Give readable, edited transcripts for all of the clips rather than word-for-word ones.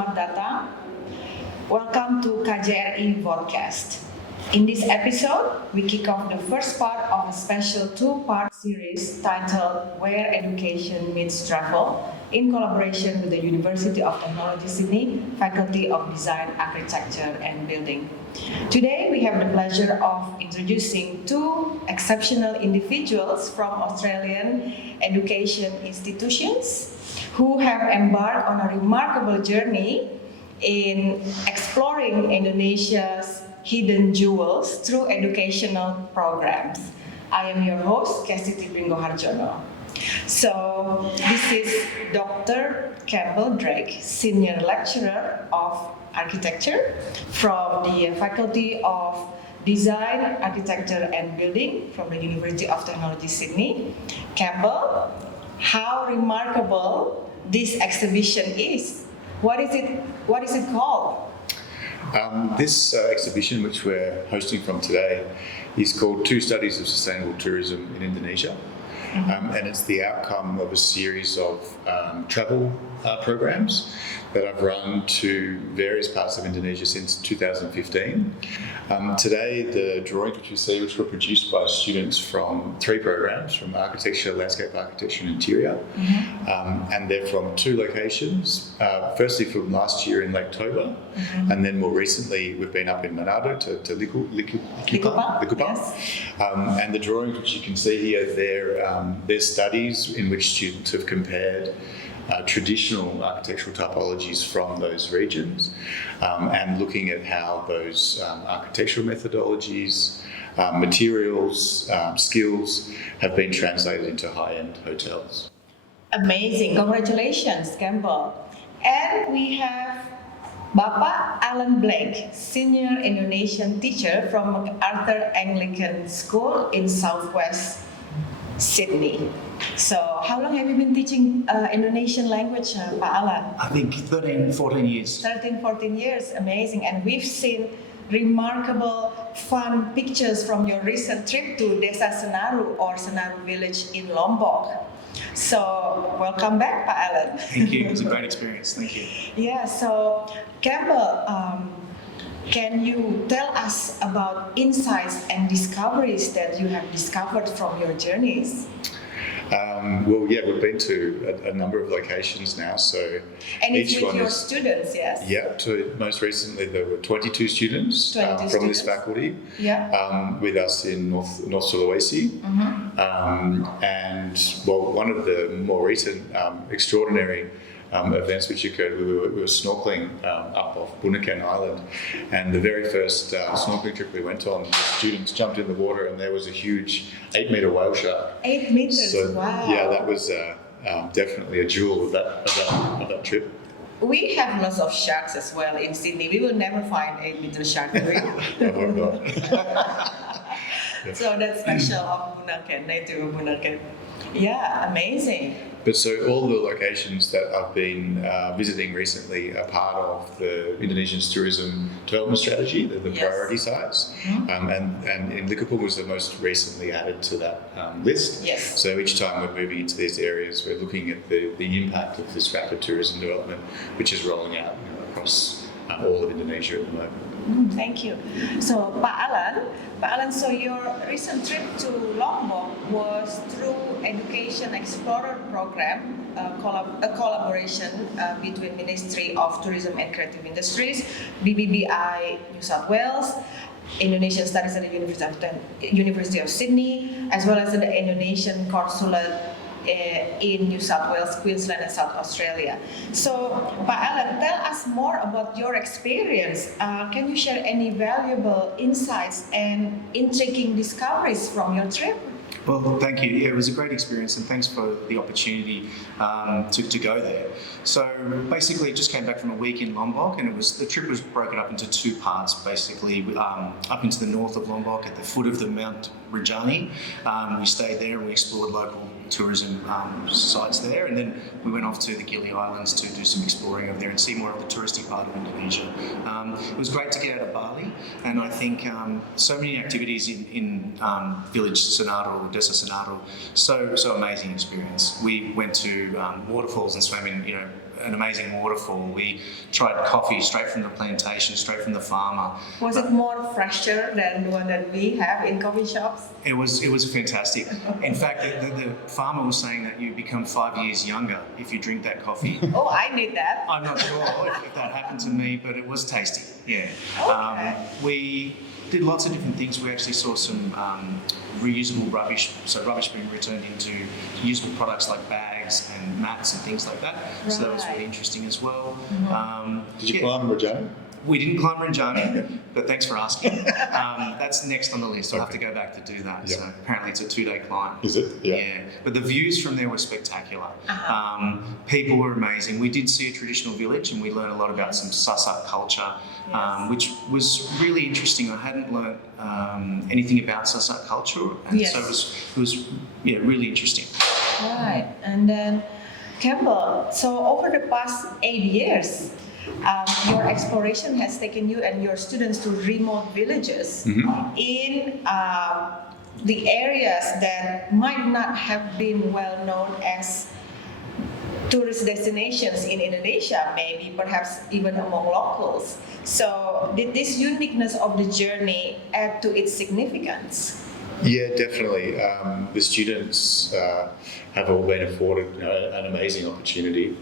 selamat datang. Welcome to KJRI vodcast. In this episode, we kick off the first part of a special two-part series titled Where Education Meets Travel in collaboration with the University of Technology Sydney, Faculty of Design, Architecture and Building. Today, we have the pleasure of introducing two exceptional individuals from Australian education institutions who have embarked on a remarkable journey in exploring Indonesia's hidden jewels through educational programs. I am your host, Kestity Pringgoharjono. So, this is Dr. Campbell Drake, Senior Lecturer of Architecture from the Faculty of Design, Architecture and Building from the University of Technology Sydney. Campbell, how remarkable this exhibition is. What is it called? This exhibition, which we're hosting from today, is called Two Studies of Sustainable Tourism in Indonesia. And it's the outcome of a series of travel programs that I've run to various parts of Indonesia since 2015. Today, the drawings which you see, which were produced by students from three programs, from architecture, landscape architecture and interior, and they're from two locations. Firstly from last year in Lake Toba, and then more recently we've been up in Manado to Likupang. Yes. And the drawings which you can see here, they're studies in which students have compared traditional architectural typologies from those regions and looking at how those architectural methodologies, materials, skills have been translated into high-end hotels. Amazing. Congratulations, Campbell. And we have Bapak Alan Blake, Senior Indonesian teacher from Macarthur Anglican School in Southwest Sydney. So, how long have you been teaching Indonesian language, Pak Alan? I think 13, 14 years. 13, 14 years, amazing. And we've seen remarkable, fun pictures from your recent trip to Desa Senaru or Senaru Village in Lombok. So, welcome back, Pak Alan. Thank you. It was a great experience. Thank you. Yeah, so Campbell, can you tell us about insights and discoveries that you have discovered from your journeys? We've been to a number of locations now, so and each it's with one your is, students, yes? Yeah, most recently there were 22 students from this faculty with us in North Sulawesi. And one of the more recent extraordinary events which occurred, we were snorkeling up off Bunaken Island, and the very first snorkeling trip we went on, the students jumped in the water and there was a huge 8-metre whale shark. 8 meters, so, wow. Yeah, that was definitely a jewel of that trip. We have lots of sharks as well in Sydney. We will never find 8-meter shark, do we? So that's special of Bunaken, native Bunaken. Yeah, amazing. But so all the locations that I've been visiting recently are part of the Indonesian's tourism development strategy, the priority sites. And in Likupang was the most recently added to that list. Yes. So each time we're moving into these areas, we're looking at the impact of this rapid tourism development, which is rolling out across all of Indonesia at the moment. Thank you. So, Pak Alan, so your recent trip to Lombok was through Education Explorer Program, a collaboration between Ministry of Tourism and Creative Industries, BBBI New South Wales, Indonesian Studies at the University of Sydney, as well as the Indonesian Consulate in New South Wales, Queensland and South Australia. So, Pak Alan, tell us more about your experience. Can you share any valuable insights and intriguing discoveries from your trip? Well, thank you. Yeah, it was a great experience, and thanks for the opportunity to go there. So basically, just came back from a week in Lombok, and the trip was broken up into two parts. Basically, up into the north of Lombok, at the foot of the Mount Rinjani, we stayed there and we explored local tourism sites there, and then we went off to the Gili Islands to do some exploring over there and see more of the touristy part of Indonesia. It was great to get out of Bali, and I think so many activities in village Senaru, Desa Senaru, so amazing experience. We went to waterfalls and swam in an amazing waterfall. We tried coffee straight from the plantation, straight from the farmer. Was it more fresher than the one that we have in coffee shops? It was fantastic. In fact, the farmer was saying that you become 5 years younger if you drink that coffee. Oh, I need that. I'm not sure if that happened to me, but it was tasty. Yeah. Okay. We did lots of different things. We actually saw some reusable rubbish, so rubbish being returned into usable products like bags and mats and things like that. Right. So that was really interesting as well. Did you climb Rajani? We didn't climb Rinjani, but thanks for asking. That's next on the list. I'll have to go back to do that. Yep. So apparently it's a 2-day climb. Is it? Yeah. But the views from there were spectacular. People were amazing. We did see a traditional village and we learned a lot about some Sasak culture, which was really interesting. I hadn't learned anything about Sasak culture, and so it was really interesting. Right. And then Campbell, so over the past 8 years, your exploration has taken you and your students to remote villages in the areas that might not have been well known as tourist destinations in Indonesia, maybe perhaps even among locals. So did this uniqueness of the journey add to its significance? Yeah, definitely. The students have all been afforded an amazing opportunity,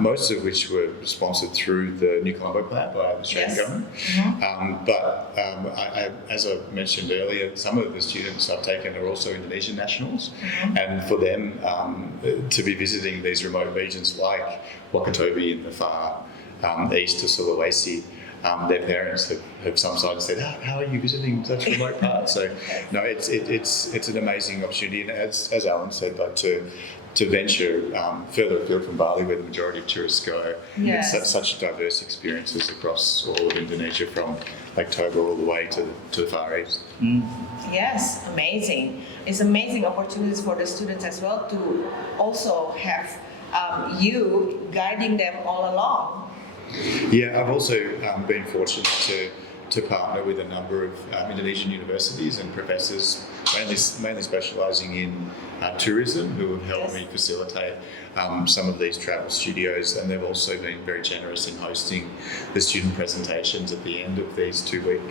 most of which were sponsored through the New Colombo Plan by the Australian government. But as I mentioned earlier, some of the students I've taken are also Indonesian nationals, and for them to be visiting these remote regions like Wakatobi in the far east of Sulawesi, their parents have sometimes said, how are you visiting such remote parts? So, no, it's an amazing opportunity, and as Alan said, like to venture further afield from Bali, where the majority of tourists go, such diverse experiences across all of Indonesia, from Lake Toba all the way to the Far East. Yes, amazing. It's amazing opportunities for the students as well to also have you guiding them all along. Yeah, I've also been fortunate to partner with a number of Indonesian universities and professors, mainly specialising in tourism, who have helped me facilitate some of these travel studios, and they've also been very generous in hosting the student presentations at the end of these 2-week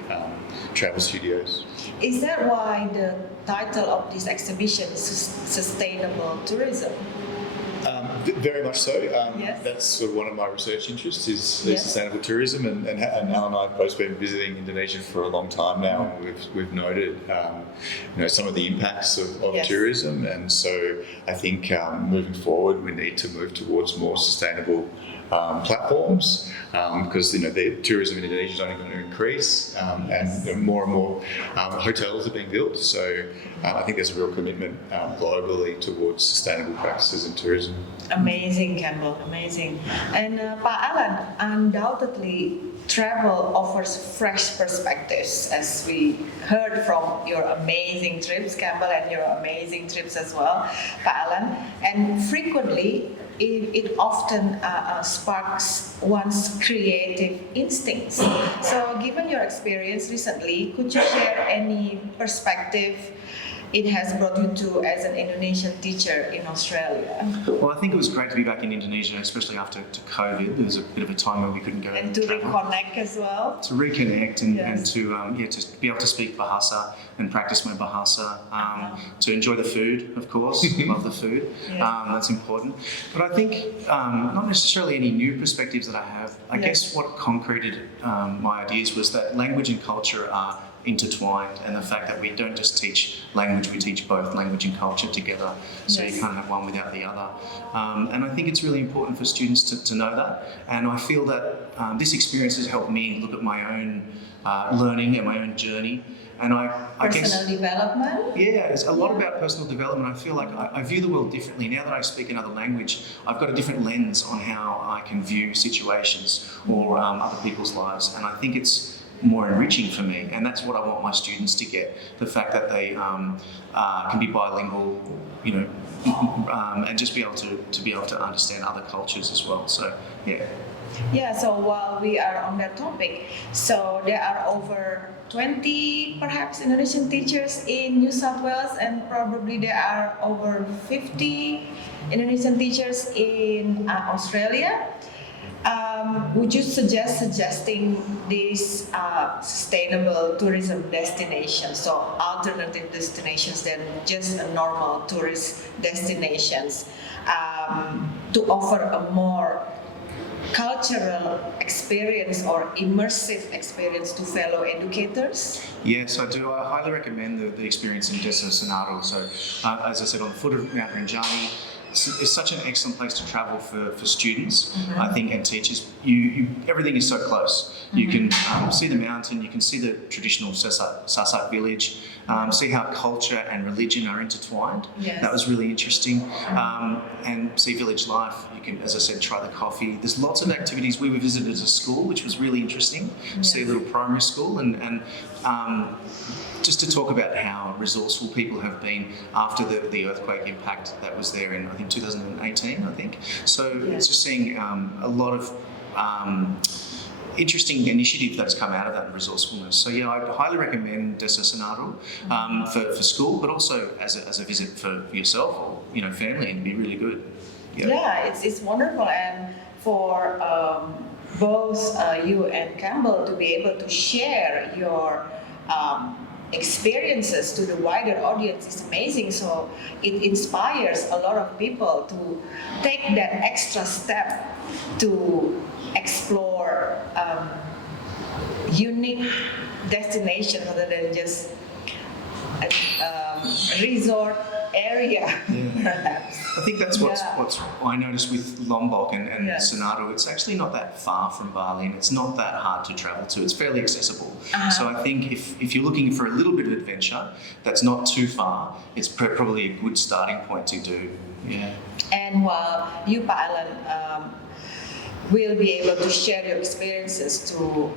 travel studios. Is that why the title of this exhibition is Sustainable Tourism? Very much so. That's sort of one of my research interests is sustainable tourism, and Al and I have both been visiting Indonesia for a long time now, and we've noted some of the impacts of tourism, and so I think moving forward we need to move towards more sustainable platforms, because the tourism in Indonesia is only going to increase, and more hotels are being built. So I think there's a real commitment globally towards sustainable practices in tourism. Amazing, Campbell, amazing. And Pak Alan, undoubtedly travel offers fresh perspectives, as we heard from your amazing trips, Campbell, and your amazing trips as well, Pak Alan. And frequently, it often sparks one's creative instincts. So given your experience recently, could you share any perspective it has brought you to as an Indonesian teacher in Australia? Well, I think it was great to be back in Indonesia, especially after COVID. There was a bit of a time where we couldn't go. And to reconnect as well? To reconnect and to be able to speak Bahasa and practice my Bahasa. To enjoy the food, of course. Love the food. That's important. But I think not necessarily any new perspectives that I have. I guess what concreted my ideas was that language and culture are intertwined, and the fact that we don't just teach language, we teach both language and culture together, so you can't have one without the other, and I think it's really important for students to know that, and I feel that this experience has helped me look at my own learning and my own journey, and I guess personal development. It's a lot about personal development. I feel like I view the world differently now that I speak another language. I've got a different lens on how I can view situations or other people's lives, and I think it's more enriching for me, and that's what I want my students to get, the fact that they can be bilingual, and just be able to understand other cultures as well. So Yeah, so while we are on that topic, so there are over 20 perhaps Indonesian teachers in New South Wales, and probably there are over 50 Indonesian teachers in Australia. Would you suggest suggesting these sustainable tourism destinations, so alternative destinations than just a normal tourist destinations, to offer a more cultural experience or immersive experience to fellow educators? Yes, I do. I highly recommend the experience in Desa Senaru. So, as I said, on the foot of Mount Rinjani, it's such an excellent place to travel for students, I think, and teachers. Everything is so close. You can see the mountain, you can see the traditional Sasak village, see how culture and religion are intertwined. Yes. That was really interesting. And see village life. You can, as I said, try the coffee. There's lots of activities. We visited a school, which was really interesting. Yes. See a little primary school and just to talk about how resourceful people have been after the earthquake impact that was there in, I think, 2018, I think. So it's just seeing a lot of interesting initiative that's come out of that resourcefulness. So yeah, I'd highly recommend Desa Senaru for school, but also as a visit for yourself or family. It'd be really good. Yeah, it's wonderful, and for both you and Campbell to be able to share your experiences to the wider audience is amazing. So it inspires a lot of people to take that extra step to explore unique destinations rather than just a resort area, perhaps. I think that's what I noticed with Lombok and Yes. Senaru. It's actually not that far from Bali, and it's not that hard to travel to. It's fairly accessible. So I think if you're looking for a little bit of adventure that's not too far, it's probably a good starting point to do. Yeah. And while you, Pak Alan, will be able to share your experiences to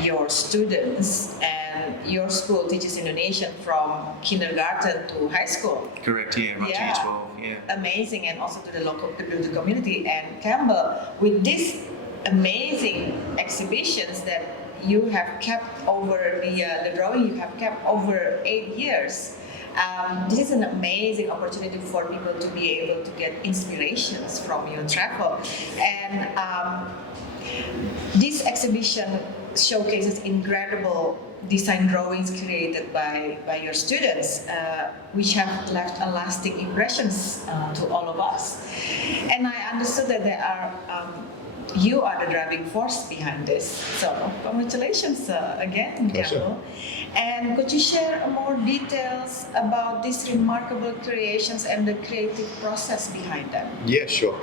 your students, and your school teaches Indonesian from kindergarten to high school. Correct, yeah, right to year 12, yeah. Amazing, and also to the local people, to the community. And Campbell, with these amazing exhibitions that you have kept over the drawing, you have kept over 8 years. This is an amazing opportunity for people to be able to get inspirations from your travel. And this exhibition showcases incredible design drawings created by your students, which have left a lasting impressions to all of us. And I understood that there are you are the driving force behind this. So congratulations again, Campbell. And could you share more details about these remarkable creations and the creative process behind them? Yeah, sure.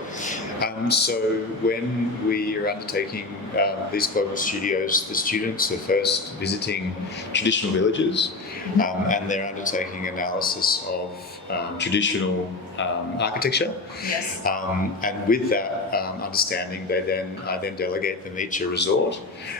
So when we are undertaking these global studios, the students are first visiting traditional villages, and they're undertaking analysis of traditional architecture. Yes. And with that understanding, they then delegate them each a resort,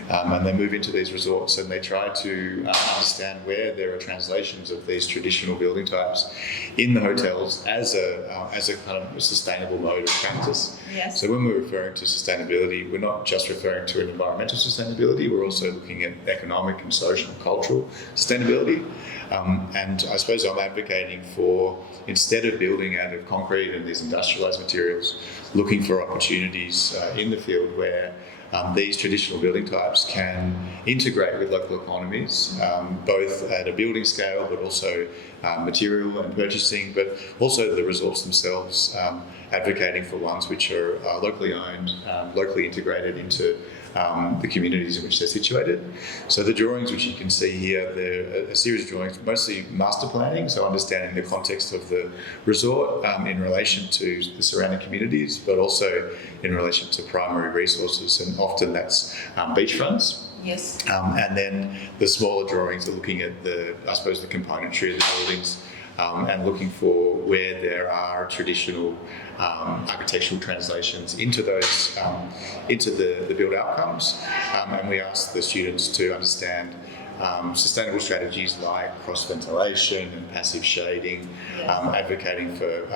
and they move into these resorts and they try to understand where there are translations of these traditional building types in the hotels as a kind of sustainable mode of practice. Yes. So when we're referring to sustainability, we're not just referring to an environmental sustainability, we're also looking at economic and social and cultural sustainability. And I suppose I'm advocating for, instead of building out of concrete and these industrialised materials, looking for opportunities in the field where these traditional building types can integrate with local economies, both at a building scale, but also material and purchasing, but also the resorts themselves, advocating for ones which are locally owned, locally integrated into the communities in which they're situated. So the drawings which you can see here, they're a series of drawings, mostly master planning, so understanding the context of the resort in relation to the surrounding communities, but also in relation to primary resources, and often that's beachfronts. Yes. And then the smaller drawings are looking at the componentry of the buildings, and looking for where there are traditional architectural translations into those into the build outcomes, and we ask the students to understand sustainable strategies like cross ventilation and passive shading, advocating for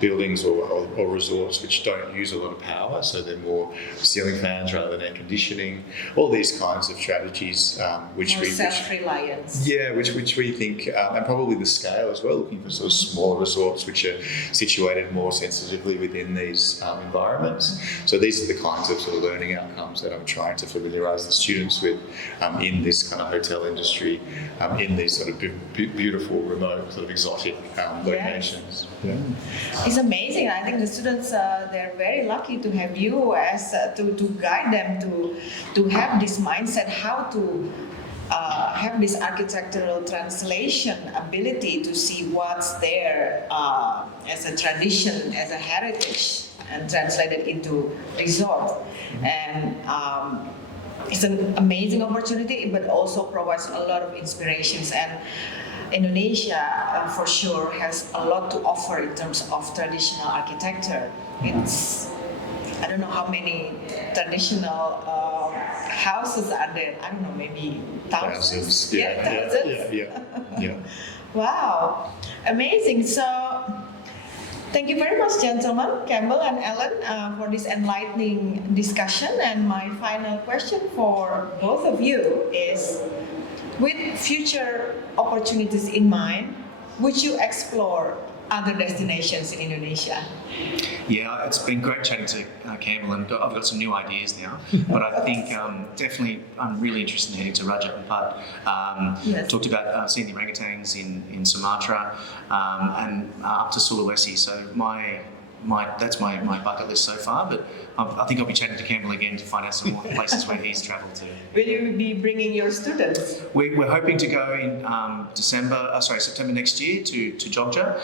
buildings or resorts which don't use a lot of power, so they're more ceiling fans rather than air conditioning. All these kinds of strategies, which More self-reliance. which we think, and probably the scale as well, looking for sort of smaller resorts which are situated more sensitively within these environments. So these are the kinds of sort of learning outcomes that I'm trying to familiarise the students with in this kind of hotel industry, in these sort of beautiful, remote, sort of exotic locations. Yeah. It's amazing. I think the students they're very lucky to have you as to guide them to have this mindset, how to have this architectural translation ability to see what's there as a tradition, as a heritage, and translate it into resort. And it's an amazing opportunity, but also provides a lot of inspirations. And Indonesia, for sure, has a lot to offer in terms of traditional architecture. It's, I don't know how many traditional houses are there. I don't know, maybe thousands. Thousands. Thousands. Yeah. Wow, amazing. So, thank you very much, gentlemen, Campbell and Ellen, for this enlightening discussion. And my final question for both of you is, with future opportunities in mind, would you explore other destinations in Indonesia? Yeah, it's been great chatting to Campbell, and I've got some new ideas now. But I think definitely I'm really interested in heading to Raja Ampat. Yes. Talked about seeing the orangutans in Sumatra and up to Sulawesi. So that's my bucket list so far. But I think I'll be chatting to Campbell again to find out some more places where he's travelled to. Will you be bringing your students? We're hoping to go in September next year to Jogja,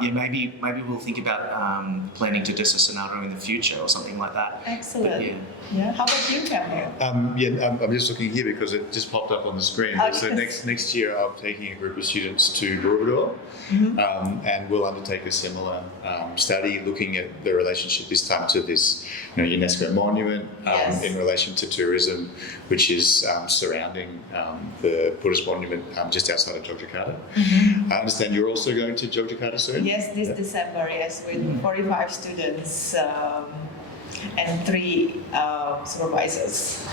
maybe we'll think about planning to do a Senaru in the future or something like that. Excellent. But, yeah. How about you, Campbell? I'm just looking here because it just popped up on the screen. Oh, So yes. next year I'm taking a group of students to Borobudur, and we'll undertake a similar study looking at the relationship this time to this UNESCO monument Yes. in relation to tourism, which is surrounding the Buddhist monument just outside of Yogyakarta. I understand you're also going to Yogyakarta soon? Yes, this December, yes, with 45 students and 3 supervisors.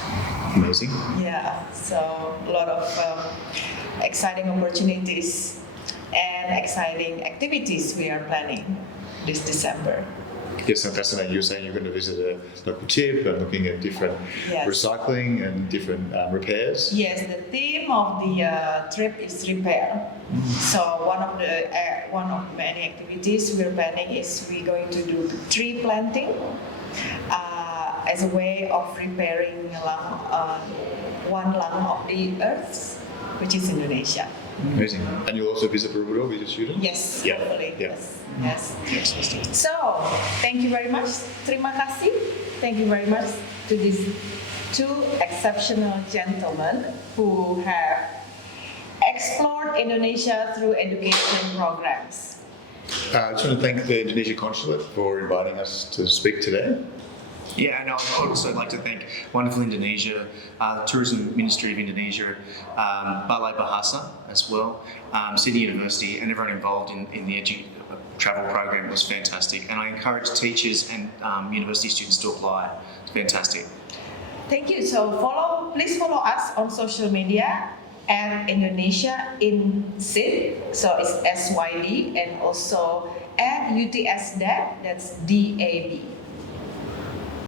Amazing. Yeah, so a lot of exciting opportunities and exciting activities we are planning this December. Yes, I'm fascinated. You were saying you're going to visit a local tip and looking at different Yes. recycling and different repairs. Yes, the theme of the trip is repair. So one of many activities we're planning is we're going to do tree planting as a way of repairing one lung of the earth, which is Indonesia. Amazing. And you'll also visit Borobudur with your students? Yes, Yeah. hopefully. Yeah. Yes. Yes, let's do it. So, thank you very much. Terima kasih. Thank you very much to these 2 exceptional gentlemen who have explored Indonesia through education programs. I just want to thank the Indonesia Consulate for inviting us to speak today. Yeah, and I would also like to thank Wonderful Indonesia, Tourism Ministry of Indonesia, Balai Bahasa as well, Sydney University, and everyone involved in the travel program. Was fantastic, and I encourage teachers and university students to apply. It's fantastic. Thank you. So please follow us on social media at Indonesia in SID. So it's SYD, and also at UTS DAB, that's DAB.